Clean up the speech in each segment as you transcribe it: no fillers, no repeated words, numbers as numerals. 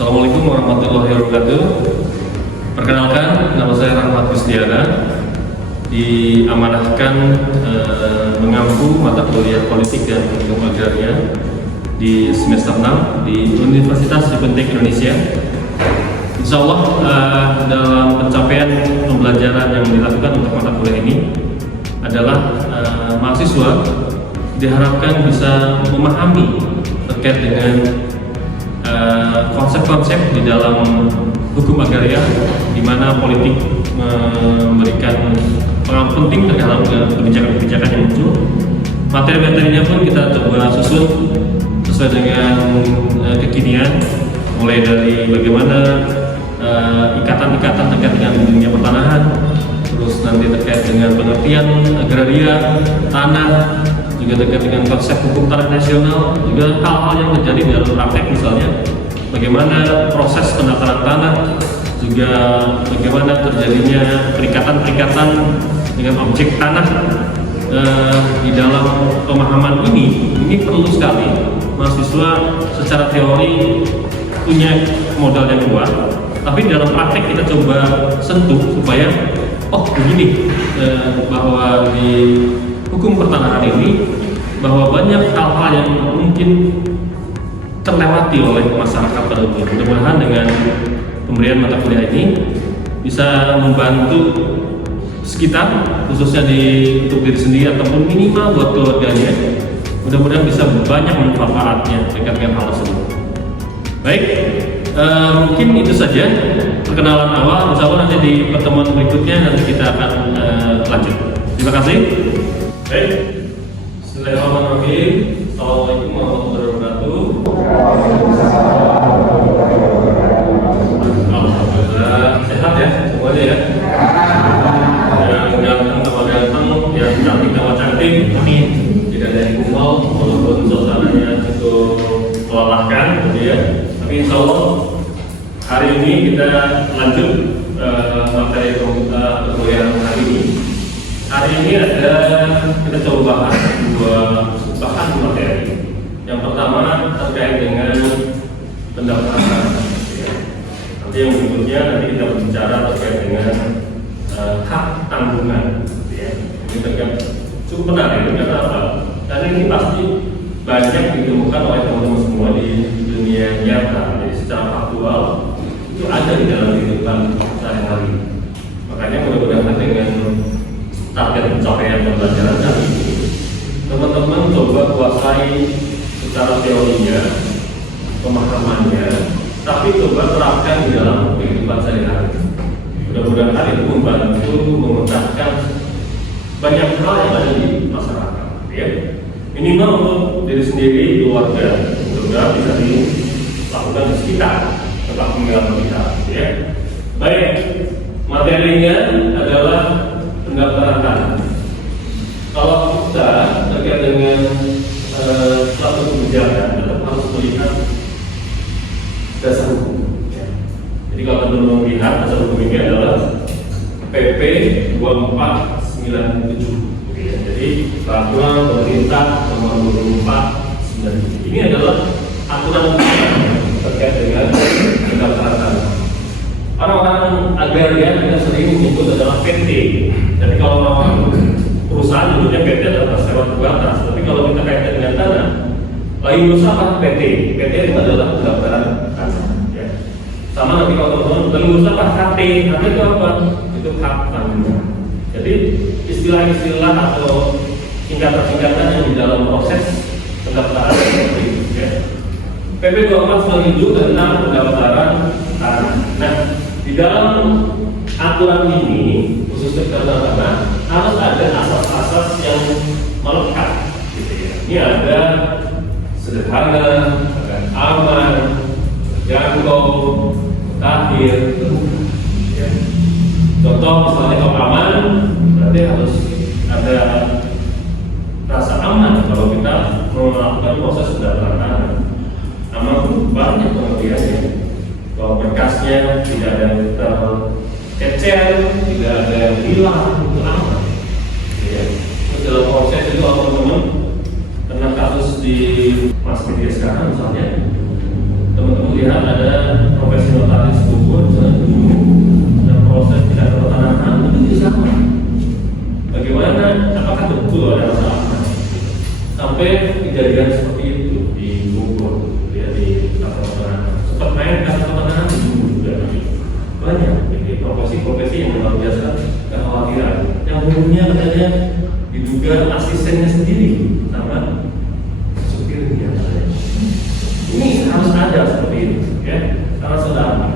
Assalamualaikum warahmatullahi wabarakatuh. Perkenalkan, nama saya Rahmat Kristiana, diamanahkan mengampu mata kuliah politik dan hukum agraria di semester 6 di Universitas Dipentek Indonesia. Insya Allah dalam pencapaian pembelajaran yang dilakukan untuk mata kuliah ini adalah mahasiswa diharapkan bisa memahami terkait dengan konsep-konsep di dalam hukum agraria, di mana politik memberikan peran penting terhadap kebijakan-kebijakan yang muncul. Materi-materinya pun kita coba susun sesuai dengan kekinian, mulai dari bagaimana ikatan-ikatan terkait dengan dunia pertanahan, terus nanti terkait dengan pengertian agraria, tanah, juga terkait dengan konsep hukum tanah nasional, juga hal-hal yang terjadi dalam praktek, misalnya bagaimana proses pendaftaran tanah, juga bagaimana terjadinya perikatan-perikatan dengan objek tanah. Di dalam pemahaman ini perlu sekali mahasiswa secara teori punya modal yang kuat, tapi dalam praktek kita coba sentuh supaya begini, bahwa di hukum pertanahan ini bahwa banyak hal-hal yang mungkin terlewati oleh masyarakat pada umumnya. Mudah-mudahan dengan pemberian mata kuliah ini bisa membantu sekitar, khususnya untuk diri sendiri ataupun minimal buat keluarganya. Mudah-mudahan bisa banyak manfaatnya terkait dengan hal tersebut. Baik, mungkin itu saja perkenalan awal. Insya Allah nanti di pertemuan berikutnya nanti kita akan lanjut. Terima kasih. Baik, bismillahirrahmanirrahim. Assalamualaikum warahmatullahi wabarakatuh. Alhamdulillah sehat ya semuanya ya. Yang ganteng tambah ganteng, yang cantik tambah cantik. Amin. Tidak ada yang kumal walaupun suasananya cukup melelahkan, gitu ya. Tapi insya Allah hari ini kita lanjut materi perkuliahan hari ini. Hari ini kita coba bahas dua bahan materi. Yang pertama terkait dengan pendaftaran. Nanti yang berikutnya nanti kita berbicara terkait dengan hak tanggungan. Ini terkait cukup menarik karena apa? Karena ini pasti banyak ditemukan oleh teman-teman semua di dunia nyata. Jadi secara faktual itu ada di dalam kehidupan sehari-hari. Makanya mudah-mudahan dengan target pencapaian pembelajaran kali ini, teman-teman coba kuasai secara teorinya, pemahamannya, tapi coba terapkan di dalam kehidupan sehari-hari. Mudah-mudahan itu membantu memecahkan banyak hal yang ada di masyarakat, ya. Minimal untuk diri sendiri, keluarga, juga bisa dilakukan di sekitar tempat tinggal kita, ya. Baik, materinya adalah pendaftaran tanah. Kalau kita terkait dengan suatu kebijakan, tetap harus melihat dasar hukum. Ya. Jadi kalau teman-teman melihat dasar hukum ini adalah PP 2497. Ya. Jadi peraturan pemerintah nomor 2497. Ini adalah aturan terkait dengan pendaftaran tanah. Orang-orang agraria kita sering menyebut adalah PT. Jadi kalau orang perusahaan dulunya PT adalah sewa terbatas. Tapi kalau kita kaitkan dengan tanah, lain usaha apa PT? PT itu adalah pendaftaran tanah. Ya. Sama nanti kalau teman-teman lain usaha apa HT? HT itu apa? Itu hak tanggungan. Jadi istilah-istilah atau singkatan-singkatan yang di dalam proses pendaftaran seperti itu. Ya. PP 2497 tentang pendaftaran tanah. Nah, di dalam aturan ini khususnya pendaftaran tanah harus ada asas-asas yang melekat, gitu ya. Ini ada sederhana, ada aman, jangkau, tahir, ya. Contoh misalnya kalau aman berarti harus ada rasa aman kalau kita melakukan proses pendaftaran tanah. Aman itu banyak pengertiannya. Kalau berkasnya tidak ada yang tercecer, tidak ada yang hilang, itu aman. Ya. Terus dalam proses itu teman-teman pernah kasus di mass media sekarang misalnya, teman-teman lihat ada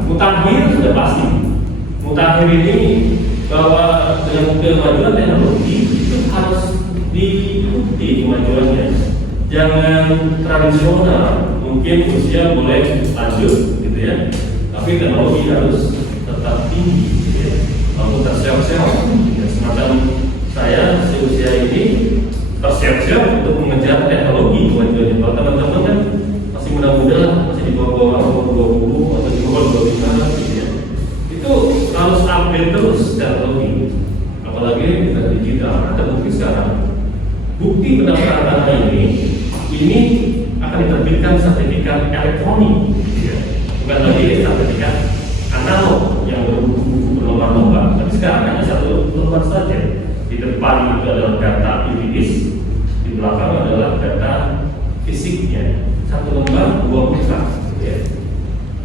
Mutakhir sudah pasti. Mutakhir ini bahwa dengan kemajuan teknologi itu harus diikuti kemajuannya. Jangan tradisional, mungkin usia boleh lanjut gitu ya, tapi teknologi harus tetap tinggi gitu ya. Lalu terseok-seok ya, semacam saya usia ini terseok-seok untuk mengejar teknologi kemajuannya. Kalau teman-teman kan masih muda-muda, masih di bawah 20 atau di bawah 25 gitu ya, itu harus update terus teknologi, apalagi dengan digital. Ada bukti sekarang, bukti pendaftaran ini akan diterbitkan sertifikat elektronik ya. Bukan lagi sertifikat analog yang berlomba-lomba, tapi sekarang hanya satu lembar saja. Di depan itu adalah data juridis, di belakang adalah data fisiknya, satu lembar 2 pulsa ya.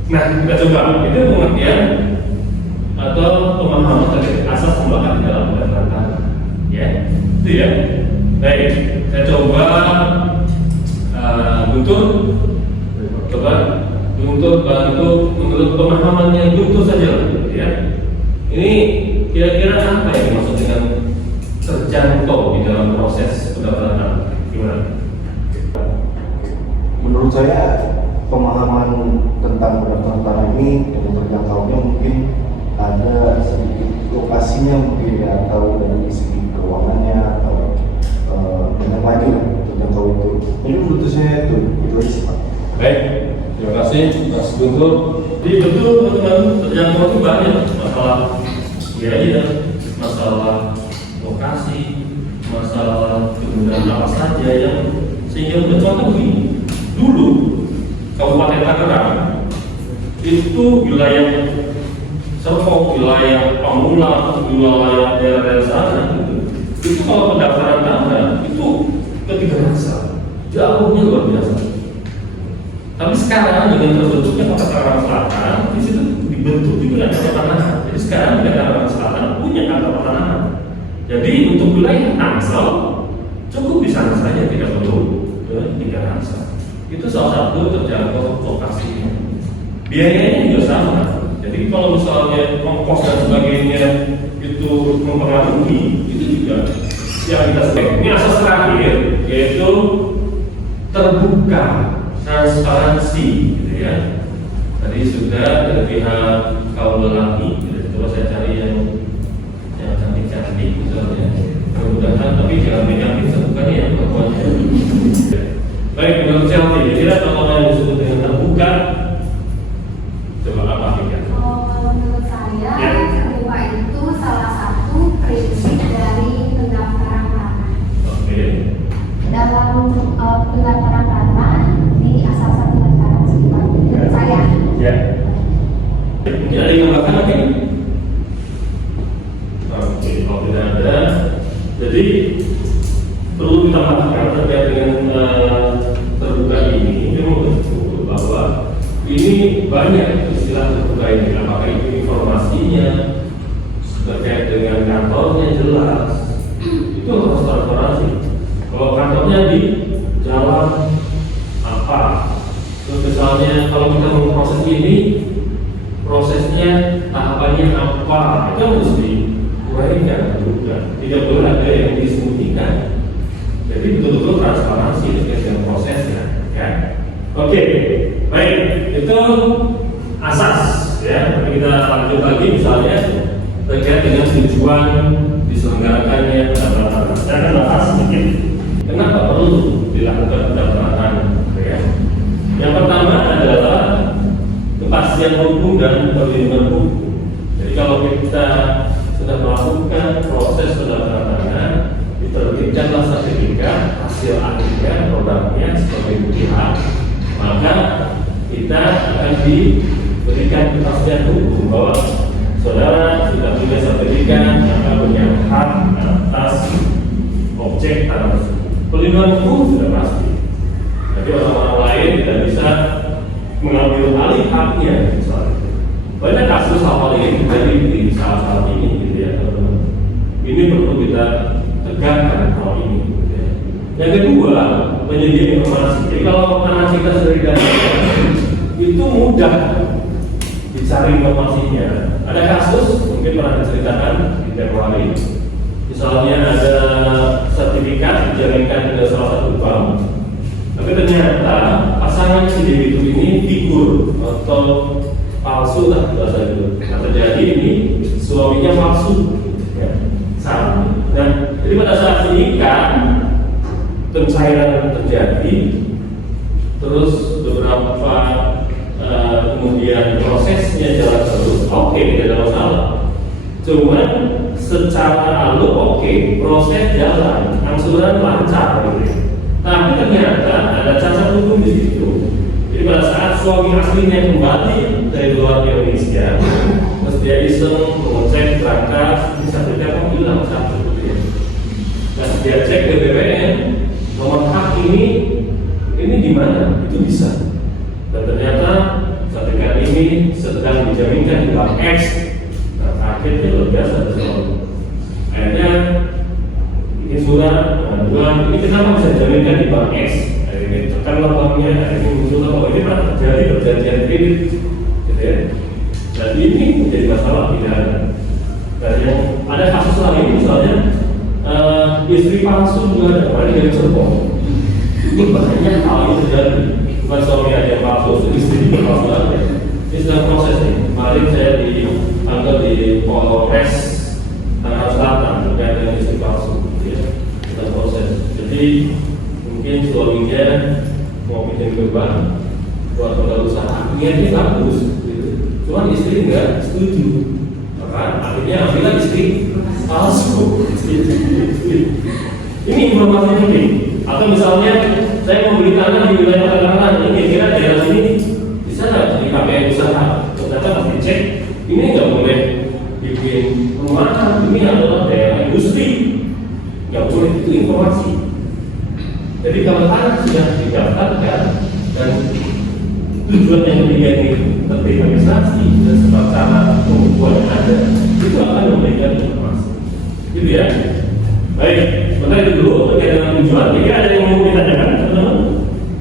Nah, kita coba itu pengertian atau pemahaman terkait asas pembakaran dalam pendaftaran ya, itu ya. Baik, saya coba untuk bantu menurut pemahamannya Guntur saja ya. Ini kira-kira apa yang dimaksud dengan terjangkau di dalam proses pendaftaran? Gimana? Menurut saya pemahaman tentang pendaftaran ini yang terjangkaunya mungkin ada sedikit lokasinya mungkin ya, atau dari segi keuangannya atau yang lain terjangkau itu. Jadi menurut saya itu aja sih Pak. Baik, terima kasih Mas Guntur. Jadi betul teman-teman, terjangkau itu banyak masalah biaya, masalah lokasi, masalah kemudahan apa saja yang sehingga contoh begini. Dulu Kabupaten Tangerang itu wilayah Serpong, wilayah Pamulang, wilayah daerah sana itu kalau pendaftaran Tangerang itu ketiga rasa jauhnya luar biasa. Tapi sekarang dengan terbentuknya Kota Tangerang Selatan, di situ dibentuk juga ada pertanahan. Jadi sekarang Kota Tangerang Selatan punya kantor pertanahan. Jadi untuk wilayah Tangsel cukup di sana saja, tidak perlu ke tiga rasa. Itu salah satu terjangkau lokasinya. Biayanya juga sama. Jadi kalau misalnya ongkos dan sebagainya itu mempengaruhi, itu juga yang kita sebut. Ini asas terakhir yaitu terbuka, transparansi, gitu ya. Tadi sudah dari pihak kaum lelaki, coba saya cari yang cantik-cantik misalnya. Mudah-mudahan, tapi jangan negatif, bukan ya pokoknya. Baik, menurut Selvi, kira kalau yang disebut dengan terbuka, coba apa pikir? Menurut saya, terbuka itu salah satu prinsip dari pendaftaran tanah. Oke. Dalam pendaftaran tanah di asas pendaftaran sekitar menurut saya. Ya. Mungkin ada yang menambahkan lagi? Oke, kalau tidak ada, jadi perlu ditambahkan terkait dengan terbuka ini betul bahwa ini banyak istilah terbuka ini. Apakah itu informasinya terkait dengan kantornya jelas, itu harus transparansi. Kalau kantornya di jalan apa, terus misalnya kalau kita memproses ini, prosesnya tahapannya apa, itu harus diuraikan juga. Tidak boleh ada yang disembunyikan. Jadi betul-betul transparansi terkait dengan prosesnya, ya. Oke, baik, itu asas, ya. Tapi kita lanjut lagi misalnya terkait dengan tujuan diselenggarakannya pendaftaran. Saya akan bahas sedikit kenapa perlu dilakukan pendaftaran, ya. Yang pertama adalah kepastian hukum dan perlindungan hukum. Jadi kalau kita sudah melakukan proses pendaftaran, diterbitkanlah sertifikat hasil akhirnya produknya sebagai bukti hak, maka kita akan diberikan kepastian hukum bahwa saudara sudah punya sertifikat, maka punya hak atas objek tanah tersebut. Perlindungan hukum sudah pasti. Jadi orang-orang lain tidak bisa mengambil alih haknya. Misalnya banyak kasus hal ini terjadi di saat-saat ini, gitu ya. Ini perlu kita tegakkan hal ini. Gitu ya. Yang kedua, penyedia informasi. Jadi kalau anak kita sudah didaftarkan, itu mudah dicari informasinya. Ada kasus mungkin pernah diceritakan di tempo hari, misalnya ada sertifikat dijaminkan ke salah satu bank, tapi ternyata pasangan si debitur ini figur atau palsu lah bahasa itu. Nah, terjadi ini suaminya palsu, ya, salah. Dan jadi pada saat menikah pencairan terjadi, terus beberapa kemudian prosesnya jalan terus, oke, tidak ada masalah. Cuman secara alur oke, proses jalan, angsuran lancar gitu. Tapi ternyata ada cacat hukum di situ. Jadi pada saat suami aslinya kembali dari luar Indonesia, terus dia iseng mengecek berangkat, bisa ternyata hilang satu gitu ya. Dan dia cek ke BPN, nomor hak ini di mana? Itu bisa. Dan ternyata sertifikat ini sedang dijaminkan di bank X. Nah, akhirnya luar biasa soal. Akhirnya ini surat pengaduan, ini kenapa bisa dijaminkan di bank X? Akhirnya tekanlah banknya, akhirnya muncul bahwa ini pernah terjadi perjanjian kredit, gitu ya. Dan ini menjadi masalah pidana. Dan yang ada kasus lain misalnya istri palsu juga ada, orang dari Cirebon. Ini banyak hal yang terjadi. Bukan suami aja yang palsu, istri juga palsu aja. Ini sedang proses nih. Kemarin saya dipanggil di Polres Tangerang Selatan terkait dengan istri palsu. Ya, sedang proses. Jadi mungkin suaminya mau pinjam ke bank buat modal usaha, niatnya bagus. Gitu. Cuman istri nggak setuju. Maka akhirnya ambillah istri palsu. Ini informasi penting. Atau misalnya saya mau beli tanah di wilayah Tangerang, ini kira daerah sini bisa nggak dipakai usaha? Ternyata pas dicek, ini nggak boleh bikin rumah, ini adalah daerah industri, nggak boleh itu informasi. Jadi kalau tanah sudah didaftarkan dan tujuan yang ketiga ini terprivatisasi dan sebab cara pembukuan yang ada, itu akan memberikan informasi. Gitu ya. Baik, sebentar itu dulu terkait dengan tujuan. Jadi ada yang mau ditanyakan, teman-teman?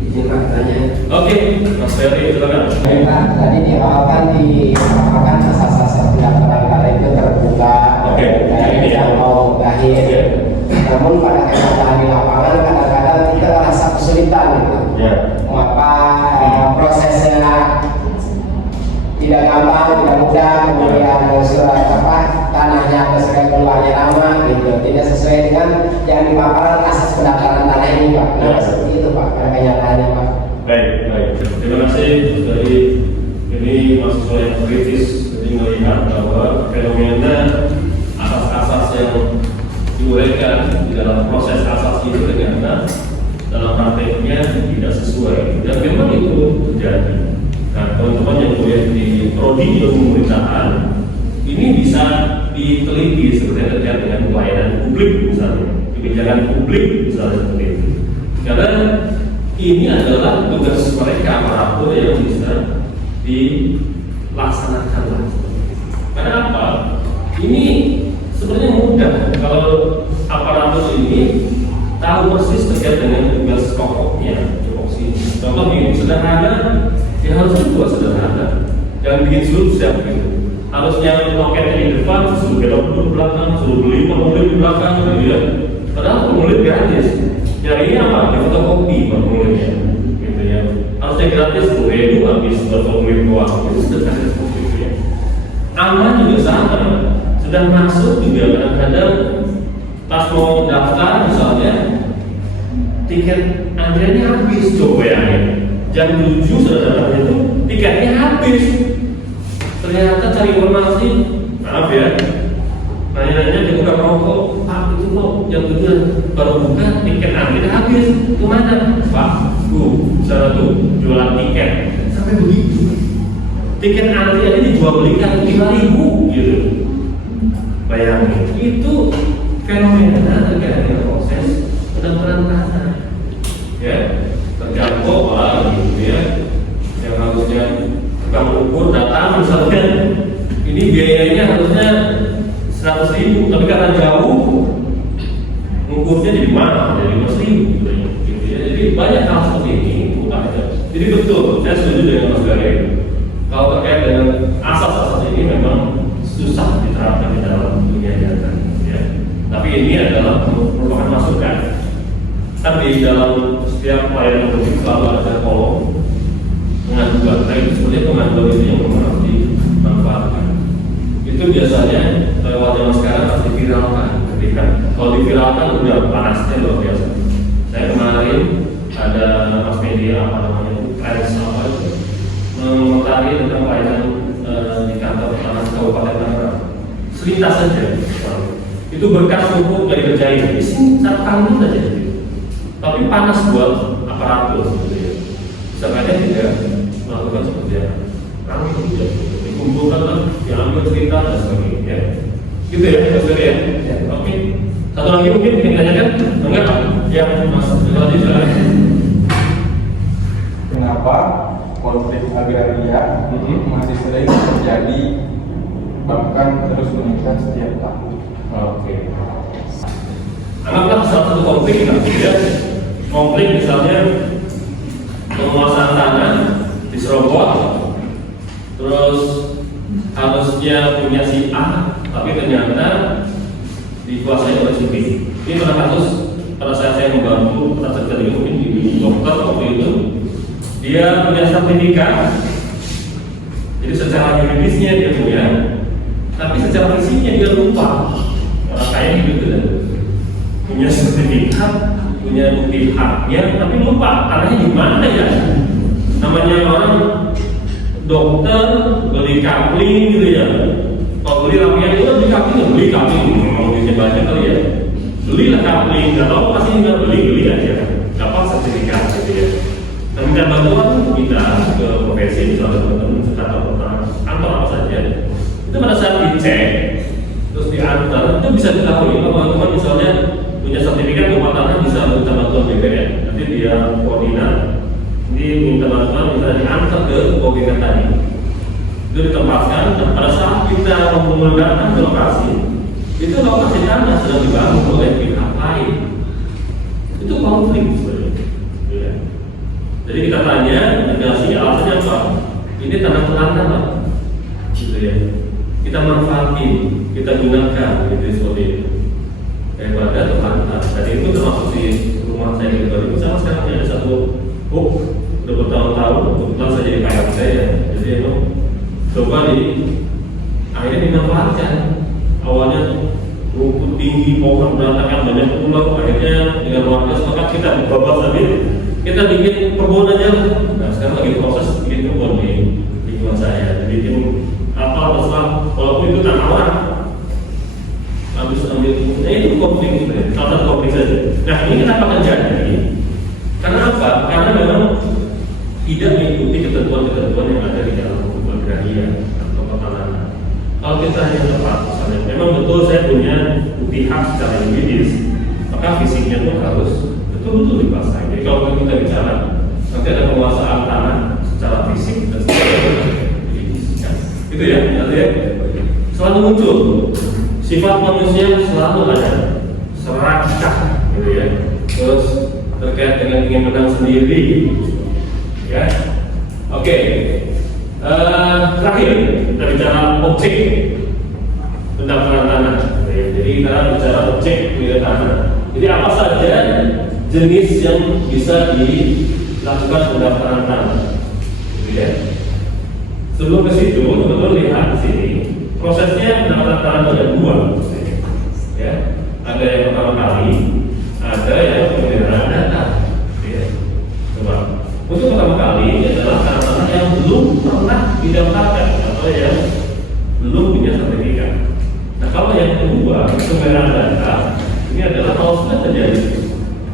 Izin Pak tanya. Oke, Mas Ferry, silakan. Baik Pak, tadi di awal kan disampaikan asas-asas pendaftaran kala itu terbuka, Oke, dari ini ya. yang mau lahir. Namun pada kenyataan di lapangan kadang-kadang kita merasa kesulitan gitu. Ya. Mengapa prosesnya tidak gampang, tidak mudah, kemudian surat tanahnya atau surat keluarnya lama gitu, tidak sesuai dengan yang dipaparkan asas pendaftaran tanah ini Pak. Nah, seperti itu Pak, kenyataannya Pak. Baik. Terima kasih dari ini mahasiswa yang kritis, jadi melihat bahwa fenomena asas-asas yang diuraikan di dalam proses asas itu ternyata dalam prakteknya tidak sesuai. Dan memang itu terjadi. Nah, teman-teman yang kuliah di prodi ilmu pemerintahan ini bisa diteliti seperti terkait dengan pelayanan publik misalnya, kebijakan publik misalnya seperti itu. Karena ini adalah tugas mereka aparatur yang bisa dilaksanakan lah. Karena apa? Ini sebenarnya mudah kalau aparatur ini tahu persis terkait dengan tugas pokoknya, tupoksi. Contoh ini sederhana. Ya harusnya juga sederhana, jangan bikin sulit siapa gitu. Harusnya loketnya di depan, suruh belok dulu belakang, suruh beli formulir di belakang, gitu ya. Padahal formulir gratis. Nyarinya apa? Di fotokopi formulirnya, gitu ya. Harusnya gratis, itu habis buat formulir doang. Itu sederhana seperti itu ya. Aman juga sama, sudah masuk juga kadang-kadang pas mau daftar misalnya, tiket antriannya habis, coba ya. Jam 7 sudah datang itu, tiketnya habis. Ternyata cari informasi, maaf ya, nanya-nanya di tukang rokok, Pak itu kok jam 7 baru buka, tiket antrian habis, kemana? Pak, sana tuh jualan tiket, sampai begitu. Tiket antrian ini dijual belikan 5.000 gitu. Bayangin, itu fenomena terkait dengan proses pendaftaran tanah. Ya. Terjangkau lah gitu ya, yang harusnya tukang ukur datang misalnya, ini biayanya harusnya 100.000, tapi karena jauh ukurnya jadi mahal, jadi 5.000 gitu ya. Jadi banyak hal seperti ini. Jadi betul, saya setuju dengan Mas Ferry. Kalau terkait dengan asas kan di dalam setiap pelayanan publik selalu ada kolom pengaduan. Nah itu sebenarnya pengaduan itu yang harus dimanfaatkan. Itu biasanya lewat zaman sekarang harus diviralkan. Ketika kalau diviralkan udah panasnya luar biasa. Saya kemarin ada mas media apa namanya Trends apa itu mengomentari tentang pelayanan di kantor Tanas Kabupaten Tangerang. Selintas saja. Itu berkas hukum dari kerjain. Di sini satu kali saja. Tapi panas buat aparatur. Gitu ya. Misalnya tidak melakukan seperti apa? Kami tidak dikumpulkan, diambil cerita dan sebagainya. Ya. Gitu ya, Mas ya. Oke. Satu lagi mungkin ditanyakan? Enggak? Ya, Mas. Silakan. Kenapa konflik agraria masih sering terjadi bahkan terus meningkat setiap tahun? Oke. Anggaplah salah satu konflik ya. Konflik misalnya penguasaan tanah diserobot, terus harusnya punya si A, tapi ternyata dikuasai oleh si B. Ini pada kasus pada saat saya membantu pada saat itu mungkin di dokter waktu itu dia punya sertifikat, jadi secara yuridisnya dia punya, tapi secara fisiknya dia lupa. Orang kaya gitu kan, punya sertifikat, punya bukti haknya, tapi lupa tanahnya di mana ya. Namanya orang dokter beli kapling gitu ya. Kalau beli rapian itu beli kapling, mau duitnya banyak kali ya. Belilah kapling, nggak tahu pasti nggak beli aja, dapat sertifikat gitu ya. Nah, minta bantuan kita ke profesi misalnya teman-teman sektor kantor apa saja. Itu pada saat dicek terus diantar itu bisa diketahui kalau teman-teman misalnya punya sertifikat rumah tanah bisa minta bantuan BPN. Nanti dia koordinat, ini minta bantuan misalnya diantar ke koordinat tadi. Itu ditempatkan. Dan pada saat kita mendatang ke lokasi, itu lokasi tanah sedang dibangun oleh pihak lain. Itu konflik sebenarnya. Ya. Jadi kita tanya, negasi alasannya apa? Ini tanah pelantang, gitu ya. Kita manfaatin, kita gunakan, gitu seperti itu. Daripada terlantar. Jadi itu termasuk di rumah saya di Bali. Misalnya sekarang ada satu udah bertahun-tahun, kebetulan saya jadi kayak saya. Jadi itu coba akhirnya dimanfaatkan. Awalnya rumput tinggi, pohon berantakan, banyak pulau. Akhirnya dengan warga sepakat kita babak tadi. Kita bikin kebun aja. Nah sekarang lagi proses bikin kebun di lingkungan saya. Bikin apa masalah walaupun itu tanah orang. Habis ambil itu konflik sebenarnya. Salah satu konflik saja. Nah ini kenapa terjadi? Karena apa? Karena memang tidak mengikuti ketentuan-ketentuan yang ada di dalam hukum agraria atau pertanahan. Kalau kita hanya tepat, misalnya, memang betul saya punya bukti hak secara yuridis, maka fisiknya pun harus betul-betul dikuasai. Jadi kalau kita bicara nanti ada penguasaan tanah secara fisik dan secara yuridis, ya. Itu ya, selalu muncul sifat manusia selalu ada serakah, gitu ya. Terus terkait dengan ingin menang sendiri, ya. Oke. Terakhir kita bicara objek pendaftaran tanah. Jadi kita bicara objek milik tanah. Jadi apa saja jenis yang bisa dilakukan pendaftaran tanah, gitu ya. Sebelum ke situ, teman-teman lihat di sini prosesnya pendaftaran tanah ada dua, ya. Ada yang pertama kali, ada yang penyerahan data. Ya. Coba. Untuk pertama kali adalah tanah-tanah yang belum pernah didaftarkan atau yang belum punya sertifikat. Nah kalau yang kedua penyerahan data ini adalah kalau sudah terjadi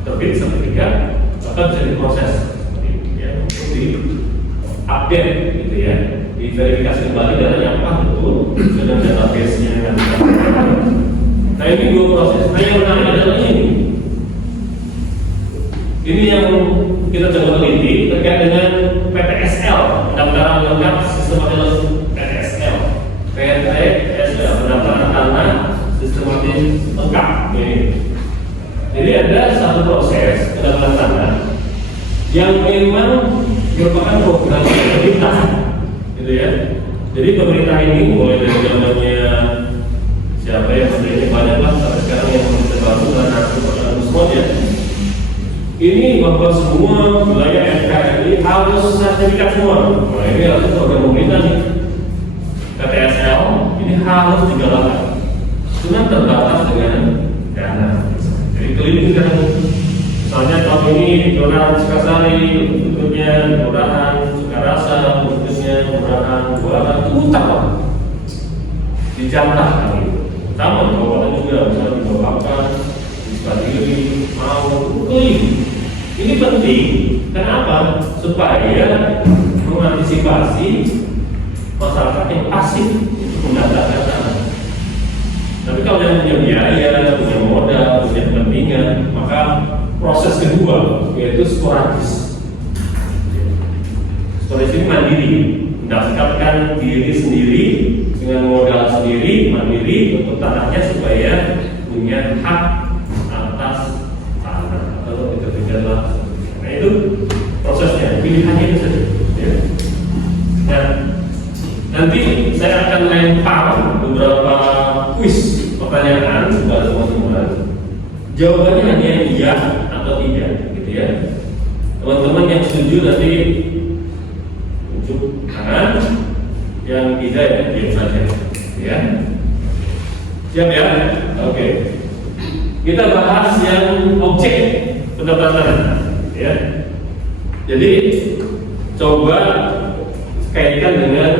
terbit sertifikat akan bisa diproses, ya, untuk di update, gitu ya, diverifikasi kembali datanya apa betul dengan database-nya yang didaftarkan. Nah ini dua proses. Nah yang menarik adalah ini. Ini yang kita coba teliti terkait dengan PTSL, pendaftaran lengkap sistematis PTSL. PTSL, pendaftaran tanah sistematis lengkap. Ini. Jadi ada satu proses pendaftaran tanah yang memang merupakan program pemerintah, gitu ya. Jadi pemerintah ini mulai dari zamannya siapa yang menjadi banyak lah sampai sekarang yang baru dan Gus ya. ini bahwa semua wilayah NKRI harus sertifikat semua. Nah ini harus program pemerintah nih. KTSL ini harus digalakkan. Cuma terbatas dengan dana. Jadi keliling kan, misalnya tahun ini Kelurahan Sukasari, berikutnya Kelurahan Sukarasa, berikutnya Kelurahan Buaran, itu utang Pak. Dijatah kami. Sama di kabupaten juga, misalnya di Babakan, di Sukadiri, mau keliling. Ini penting. Kenapa? Supaya mengantisipasi masyarakat yang pasif untuk mendaftarkan tanah. Tapi kalau yang punya biaya, punya modal, punya kepentingan, maka proses kedua yaitu sporadis. Sporadis ini mandiri, mendaftarkan diri sendiri dengan modal sendiri, mandiri untuk tanahnya supaya punya hak atas tanah atau adalah. Nah itu prosesnya, pilihannya itu saja. Ya. Nah, nanti saya akan lempar beberapa kuis pertanyaan kepada teman-teman. Jawabannya hanya iya atau tidak, gitu ya. Teman-teman yang setuju nanti tunjuk tangan, yang tidak ya diam saja, ya. Siap ya? Oke. Kita bahas yang objek pendapatan, ya. Jadi coba kaitkan dengan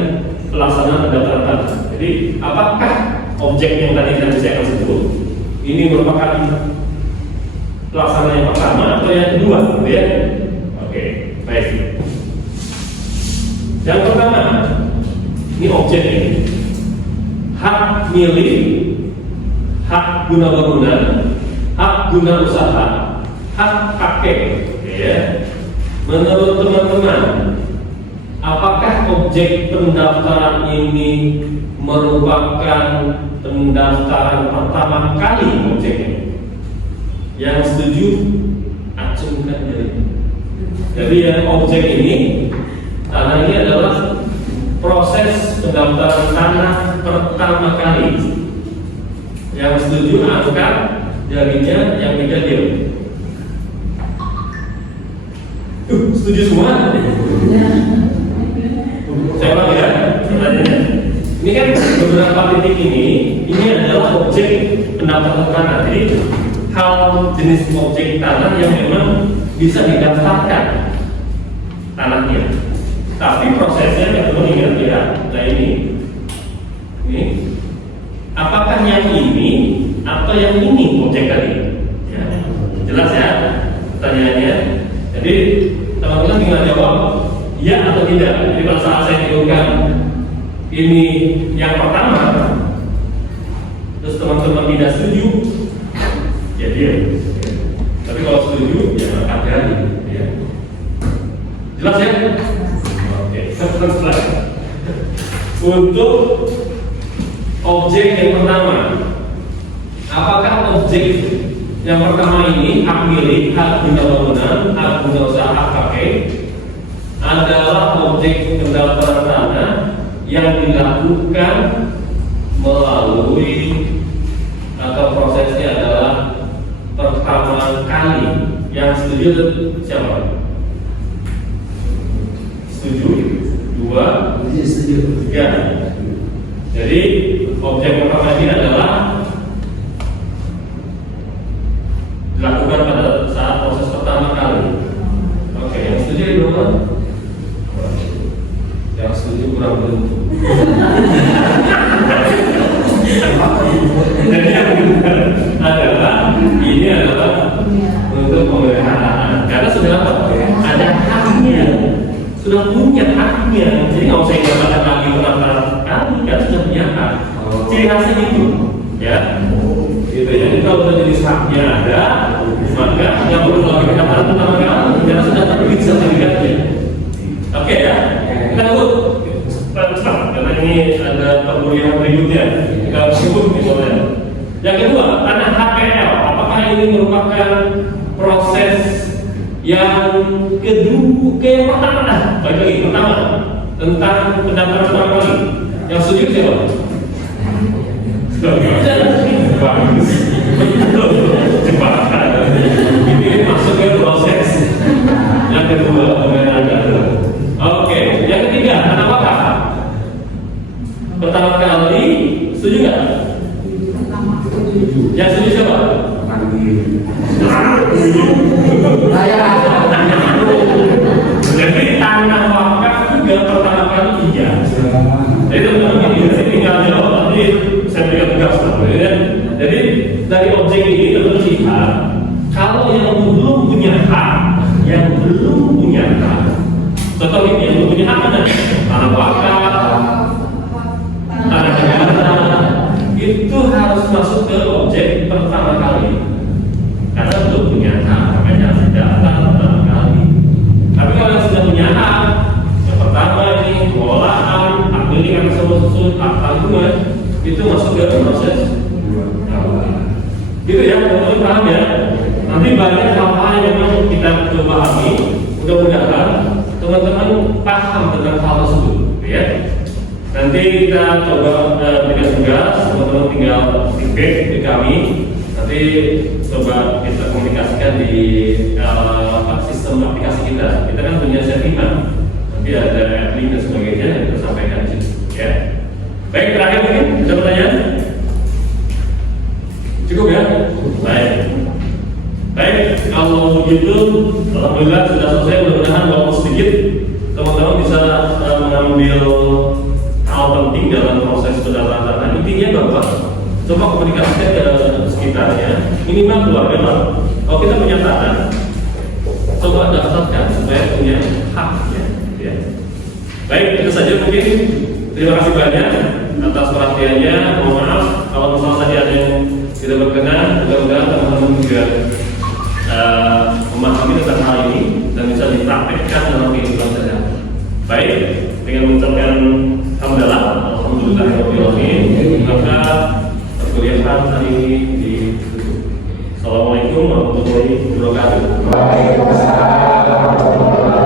pelaksanaan pendapatan. Jadi apakah objek yang tadi saya akan sebut ini merupakan pelaksanaan yang pertama atau yang kedua, gitu ya? Oke, baik. Yang pertama, ini objek ini hak milik, hak guna bangunan, hak guna usaha, hak pakai, ya. Menurut teman-teman, apakah objek pendaftaran ini merupakan pendaftaran pertama kali objeknya? Yang setuju, acungkan jari. Jadi yang objek ini, tanah ini adalah proses pendaftaran tanah pertama kali. Yang setuju angkat jarinya, yang tidak diam. Setuju semua? Saya ulang ya, pertanyaannya. Ini kan beberapa titik ini adalah objek pendaftaran tanah. Jadi hal jenis objek tanah yang memang bisa didaftarkan tanahnya. Tapi prosesnya nggak perlu ingat ya. Nah ini, apakah yang ini atau yang ini objek tadi? Ya. Jelas ya pertanyaannya. Jadi teman-teman tinggal jawab ya atau tidak. Jadi pada saat saya tunjukkan ini yang pertama, terus teman-teman tidak setuju, ya diam. Tapi kalau setuju, ya angkat jari. Ya. Jelas ya? Oke, selesai. Untuk objek yang pertama, apakah objek yang pertama ini hak milik, hak guna bangunan, hak guna usaha, hak pakai adalah objek pendaftaran tanah yang dilakukan melalui atau prosesnya adalah pertama kali? Yang setuju siapa? Setuju? Dua? Setuju. Tiga. Jadi objek pertama ini adalah dilakukan pada saat proses pertama kali. Oke, yang setuju di rumah? Yang setuju kurang beruntung. Jadi yang benar adalah ini adalah untuk pemeliharaan. Karena sudah apa? Ada haknya, sudah punya haknya. Jadi nggak usah dikatakan lagi pendaftaran kami, kan sudah punya hak. Ciri khasnya itu, ya. Gitu. Jadi kalau sudah jenis haknya ada, maka nggak perlu lagi pendaftaran pertama kali, karena sudah terbit sertifikatnya. Oke ya. Kita tunggu cepat, karena ini ada pembulian berikutnya. Kita sebut misalnya. Yang kedua, tanah HPL. Apakah ini merupakan proses yang kedua, yang pertama? Baik lagi, pertama tentang pendaftaran pertama kali. Yang setuju siapa? Bagus. Cepat. Ini masuk ke proses pertama kali, setuju nggak? Yang setuju siapa? Jadi tanah wakaf juga pertama kali iya. Jadi teman-teman ini saya tinggal jawab nanti saya berikan tugas ya. Jadi dari objek ini teman lihat kalau yang belum punya hak, contoh ini yang belum punya hak mana? Tanah wakaf, tanah negara, itu harus masuk ke objek pertama kali. Karena belum punya hak, makanya harus datang pertama kali. Tapi kalau yang sudah punya hak, yang pertama ini pengolahan, hak milik anak susun, hak tanggungan, itu masuk ke proses gitu ya, teman-teman paham ya? Nanti banyak hal-hal yang memang kita coba pahami, mudah-mudahan teman-teman paham tentang hal tersebut ya. Nanti kita coba berikan tugas, teman-teman tinggal feedback ke kami. Nanti coba kita komunikasikan di sistem aplikasi kita. Kita kan punya settingan, nanti ada link dan sebagainya yang kita sampaikan di situ ya. Baik, terakhir mungkin ada pertanyaan? Cukup ya? Baik, kalau begitu alhamdulillah sudah selesai. Mudah-mudahan walaupun sedikit teman-teman bisa mengambil hal penting dalam proses pendaftaran. Intinya bahwa coba komunikasikan ke sekitarnya, minimal keluarga lah. Kalau kita punya tanah, coba daftarkan supaya punya haknya ya. Baik, itu saja mungkin. Terima kasih banyak atas perhatiannya. Mohon maaf kalau misalnya tadi ada yang tidak berkenan. Mudah-mudahan teman-teman juga memahami tentang hal ini dan bisa dipraktekkan dalam kehidupan sehari-hari. Baik, dengan mengucapkan hamdalah, alhamdulillahirobbilalamin, maka perkuliahan hari ini ditutup. Assalamualaikum warahmatullahi wabarakatuh. Waalaikumsalam warahmatullahi wabarakatuh.